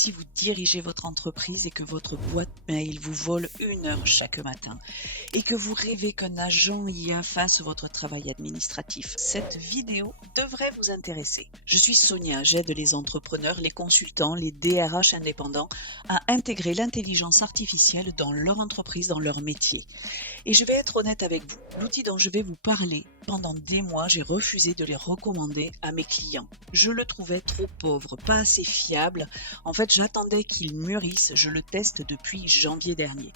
si vous dirigez votre entreprise et que votre boîte mail vous vole 1 heure chaque matin et que vous rêvez qu'un agent IA fasse votre travail administratif, cette vidéo devrait vous intéresser. Je suis Sonia, j'aide les entrepreneurs, les consultants, les DRH indépendants à intégrer l'intelligence artificielle dans leur entreprise, dans leur métier. Et je vais être honnête avec vous, l'outil dont je vais vous parler, pendant des mois, j'ai refusé de les recommander à mes clients. Je le trouvais trop pauvre, pas assez fiable. En fait, j'attendais qu'il mûrisse, je le teste depuis janvier dernier.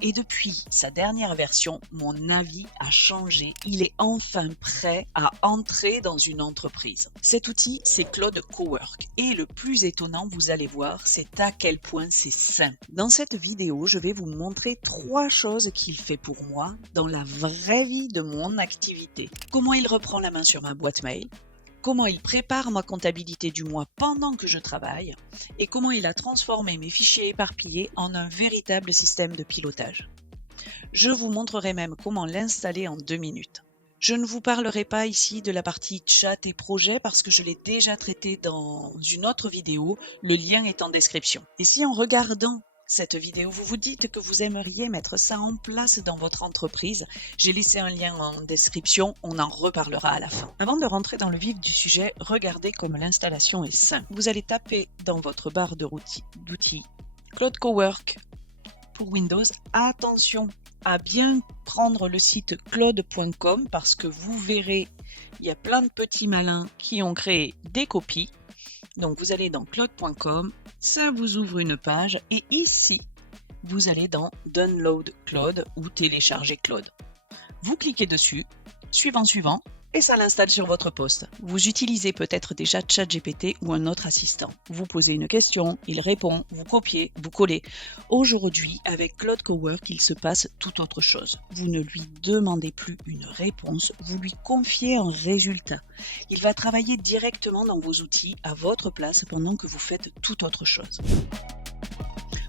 Et depuis sa dernière version, mon avis a changé. Il est enfin prêt à entrer dans une entreprise. Cet outil, c'est Claude Cowork. Et le plus étonnant, vous allez voir, c'est à quel point c'est simple. Dans cette vidéo, je vais vous montrer 3 choses qu'il fait pour moi dans la vraie vie de mon activité. Comment il reprend la main sur ma boîte mail, comment il prépare ma comptabilité du mois pendant que je travaille et comment il a transformé mes fichiers éparpillés en un véritable système de pilotage. Je vous montrerai même comment l'installer en 2 minutes. Je ne vous parlerai pas ici de la partie chat et projet parce que je l'ai déjà traité dans une autre vidéo, le lien est en description. Et si en regardant cette vidéo, vous vous dites que vous aimeriez mettre ça en place dans votre entreprise, j'ai laissé un lien en description, on en reparlera à la fin. Avant de rentrer dans le vif du sujet, regardez comme l'installation est simple. Vous allez taper dans votre barre d'outils Claude Cowork pour Windows. Attention à bien prendre le site claude.com parce que vous verrez, il y a plein de petits malins qui ont créé des copies. Donc vous allez dans claude.com, ça vous ouvre une page et ici, vous allez dans Download Claude ou Télécharger Claude. Vous cliquez dessus, suivant, et ça l'installe sur votre poste. Vous utilisez peut-être déjà ChatGPT ou un autre assistant. Vous posez une question, il répond, vous copiez, vous collez. Aujourd'hui, avec Claude Cowork, il se passe tout autre chose. Vous ne lui demandez plus une réponse, vous lui confiez un résultat. Il va travailler directement dans vos outils à votre place pendant que vous faites tout autre chose.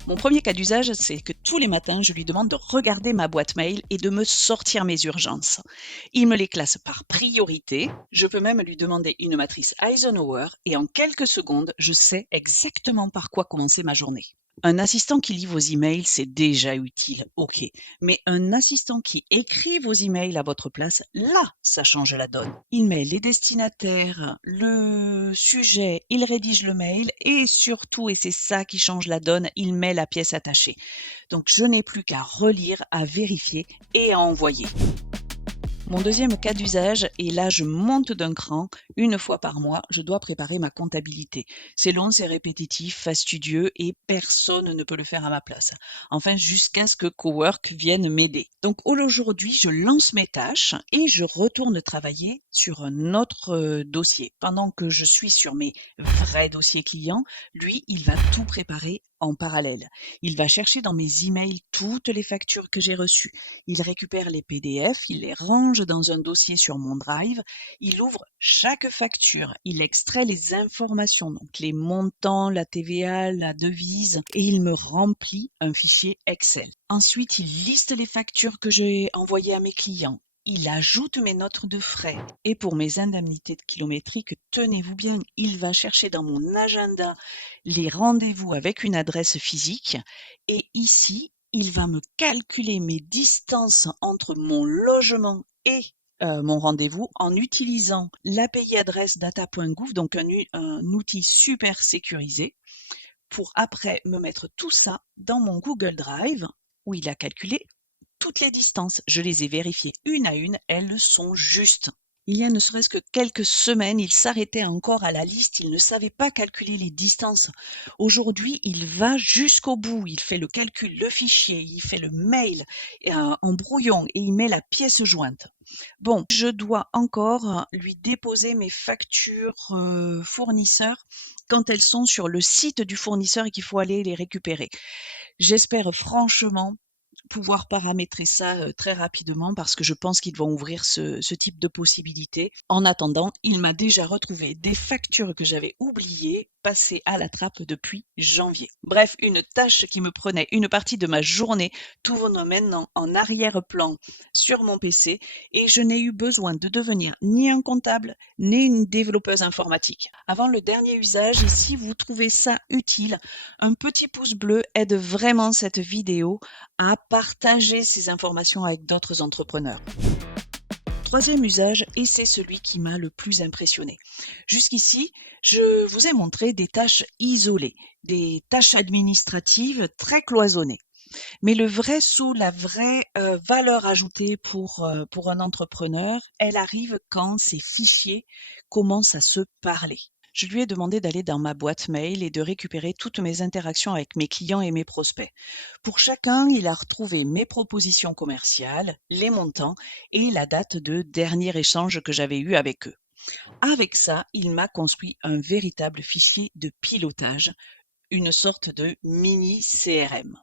Mon premier cas d'usage, c'est que tous les matins, je lui demande de regarder ma boîte mail et de me sortir mes urgences. Il me les classe par priorité. Je peux même lui demander une matrice Eisenhower et en quelques secondes, je sais exactement par quoi commencer ma journée. Un assistant qui lit vos emails, c'est déjà utile, ok. Mais un assistant qui écrit vos emails à votre place, là, ça change la donne. Il met les destinataires, le sujet, il rédige le mail et surtout, et c'est ça qui change la donne, il met la pièce attachée. Donc, je n'ai plus qu'à relire, à vérifier et à envoyer. Mon deuxième cas d'usage, et là je monte d'un cran, 1 fois par mois, je dois préparer ma comptabilité. C'est long, c'est répétitif, fastidieux et personne ne peut le faire à ma place. Enfin, jusqu'à ce que Cowork vienne m'aider. Donc aujourd'hui, je lance mes tâches et je retourne travailler sur un autre dossier. Pendant que je suis sur mes vrais dossiers clients, lui, il va tout préparer en parallèle. Il va chercher dans mes emails toutes les factures que j'ai reçues. Il récupère les PDF, il les range dans un dossier sur mon Drive, il ouvre chaque facture, il extrait les informations, donc les montants, la TVA, la devise, et il me remplit un fichier Excel. Ensuite, il liste les factures que j'ai envoyées à mes clients. Il ajoute mes notes de frais. Et pour mes indemnités de kilométrique, tenez-vous bien, il va chercher dans mon agenda les rendez-vous avec une adresse physique. Et ici, il va me calculer mes distances entre mon logement et mon rendez-vous en utilisant l'API adresse data.gouv, donc un outil super sécurisé, pour après me mettre tout ça dans mon Google Drive où il a calculé toutes les distances. Je les ai vérifiées une à une, elles sont justes. Il y a ne serait-ce que quelques semaines, il s'arrêtait encore à la liste, il ne savait pas calculer les distances. Aujourd'hui, il va jusqu'au bout, il fait le calcul, le fichier, il fait le mail en brouillon et il met la pièce jointe. Bon, je dois encore lui déposer mes factures fournisseurs quand elles sont sur le site du fournisseur et qu'il faut aller les récupérer. J'espère franchement pouvoir paramétrer ça très rapidement parce que je pense qu'ils vont ouvrir ce type de possibilités. En attendant, il m'a déjà retrouvé des factures que j'avais oubliées, passées à la trappe depuis janvier. Bref, une tâche qui me prenait une partie de ma journée tourne maintenant en arrière-plan sur mon PC et je n'ai eu besoin de devenir ni un comptable ni une développeuse informatique. Avant le dernier usage, et si vous trouvez ça utile, un petit pouce bleu aide vraiment cette vidéo à partager ces informations avec d'autres entrepreneurs. Troisième usage, et c'est celui qui m'a le plus impressionné. Jusqu'ici, je vous ai montré des tâches isolées, des tâches administratives très cloisonnées. Mais le vrai saut, la vraie valeur ajoutée pour un entrepreneur, elle arrive quand ces fichiers commencent à se parler. Je lui ai demandé d'aller dans ma boîte mail et de récupérer toutes mes interactions avec mes clients et mes prospects. Pour chacun, il a retrouvé mes propositions commerciales, les montants et la date de dernier échange que j'avais eu avec eux. Avec ça, il m'a construit un véritable fichier de pilotage, une sorte de mini CRM.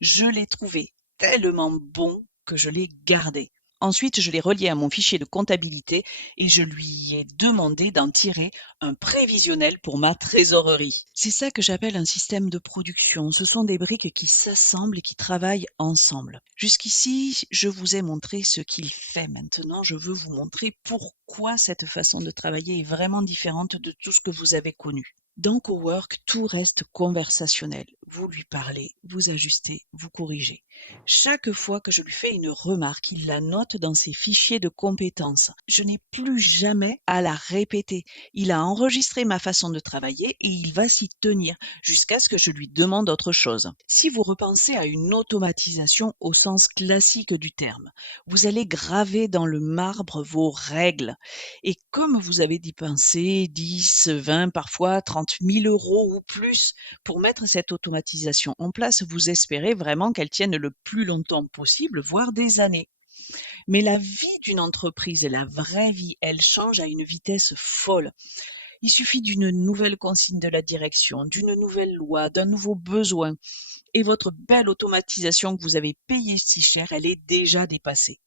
Je l'ai trouvé tellement bon que je l'ai gardé. Ensuite, je l'ai relié à mon fichier de comptabilité et je lui ai demandé d'en tirer un prévisionnel pour ma trésorerie. C'est ça que j'appelle un système de production. Ce sont des briques qui s'assemblent et qui travaillent ensemble. Jusqu'ici, je vous ai montré ce qu'il fait. Maintenant, je veux vous montrer pourquoi cette façon de travailler est vraiment différente de tout ce que vous avez connu. Dans Cowork, tout reste conversationnel. Vous lui parlez, vous ajustez, vous corrigez. Chaque fois que je lui fais une remarque, il la note dans ses fichiers de compétences. Je n'ai plus jamais à la répéter. Il a enregistré ma façon de travailler et il va s'y tenir jusqu'à ce que je lui demande autre chose. Si vous repensez à une automatisation au sens classique du terme, vous allez graver dans le marbre vos règles. Et comme vous avez dépensé 10, 20, parfois 30 000 euros ou plus pour mettre cette automatisation en place, vous espérez vraiment qu'elle tienne le plus longtemps possible, voire des années. Mais la vie d'une entreprise, la vraie vie, elle change à une vitesse folle. Il suffit d'une nouvelle consigne de la direction, d'une nouvelle loi, d'un nouveau besoin. Et votre belle automatisation que vous avez payée si cher, elle est déjà dépassée.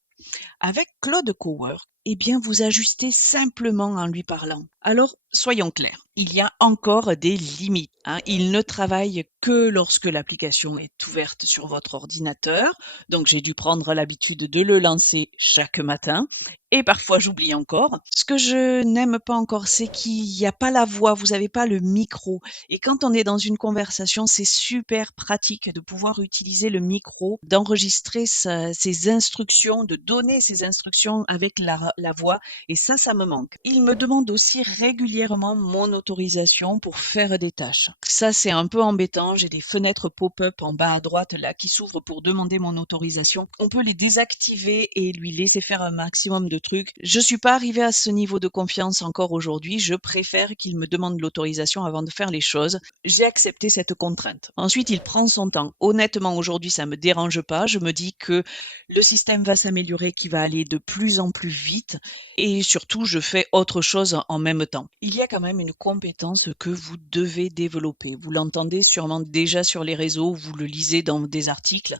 Avec Claude Cowork, eh bien, vous ajustez simplement en lui parlant. Alors, soyons clairs, il y a encore des limites. Il ne travaille que lorsque l'application est ouverte sur votre ordinateur. Donc, j'ai dû prendre l'habitude de le lancer chaque matin. Et parfois, j'oublie encore. Ce que je n'aime pas encore, c'est qu'il n'y a pas la voix, vous n'avez pas le micro. Et quand on est dans une conversation, c'est super pratique de pouvoir utiliser le micro, d'enregistrer ses instructions, de donner ses instructions avec la voix. Et ça me manque. Il me demande aussi régulièrement mon autorisation pour faire des tâches. Ça, c'est un peu embêtant. J'ai des fenêtres pop-up en bas à droite là qui s'ouvrent pour demander mon autorisation. On peut les désactiver et lui laisser faire un maximum de trucs. Je suis pas arrivée à ce niveau de confiance encore aujourd'hui. Je préfère qu'il me demande l'autorisation avant de faire les choses. J'ai accepté cette contrainte. Ensuite, il prend son temps. Honnêtement, aujourd'hui, ça me dérange pas. Je me dis que le système va s'améliorer, qu'il va aller de plus en plus vite et surtout, je fais autre chose en même temps. Il y a quand même une compétence que vous devez développer. Vous l'entendez sûrement déjà sur les réseaux, vous le lisez dans des articles.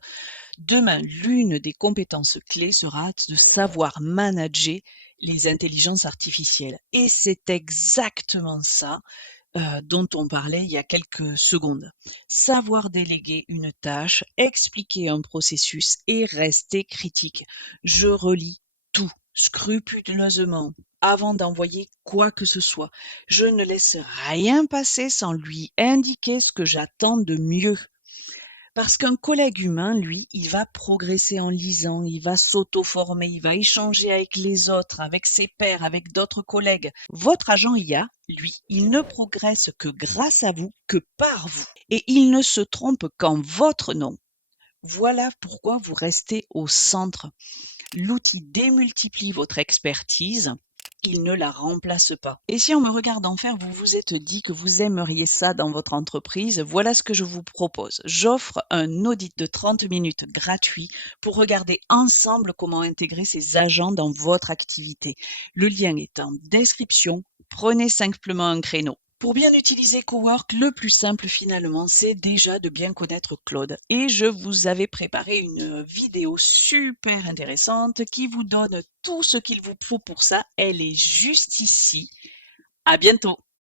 Demain, l'une des compétences clés sera de savoir manager les intelligences artificielles. Et c'est exactement ça dont on parlait il y a quelques secondes. Savoir déléguer une tâche, expliquer un processus et rester critique. Je relis tout scrupuleusement avant d'envoyer quoi que ce soit. Je ne laisse rien passer sans lui indiquer ce que j'attends de mieux. Parce qu'un collègue humain, lui, il va progresser en lisant, il va s'auto-former, il va échanger avec les autres, avec ses pairs, avec d'autres collègues. Votre agent IA, lui, il ne progresse que grâce à vous, que par vous. Et il ne se trompe qu'en votre nom. Voilà pourquoi vous restez au centre. L'outil démultiplie votre expertise. Il ne la remplace pas. Et si en me regardant faire, vous vous êtes dit que vous aimeriez ça dans votre entreprise, voilà ce que je vous propose. J'offre un audit de 30 minutes gratuit pour regarder ensemble comment intégrer ces agents dans votre activité. Le lien est en description. Prenez simplement un créneau. Pour bien utiliser Cowork, le plus simple finalement, c'est déjà de bien connaître Claude. Et je vous avais préparé une vidéo super intéressante qui vous donne tout ce qu'il vous faut pour ça. Elle est juste ici. À bientôt!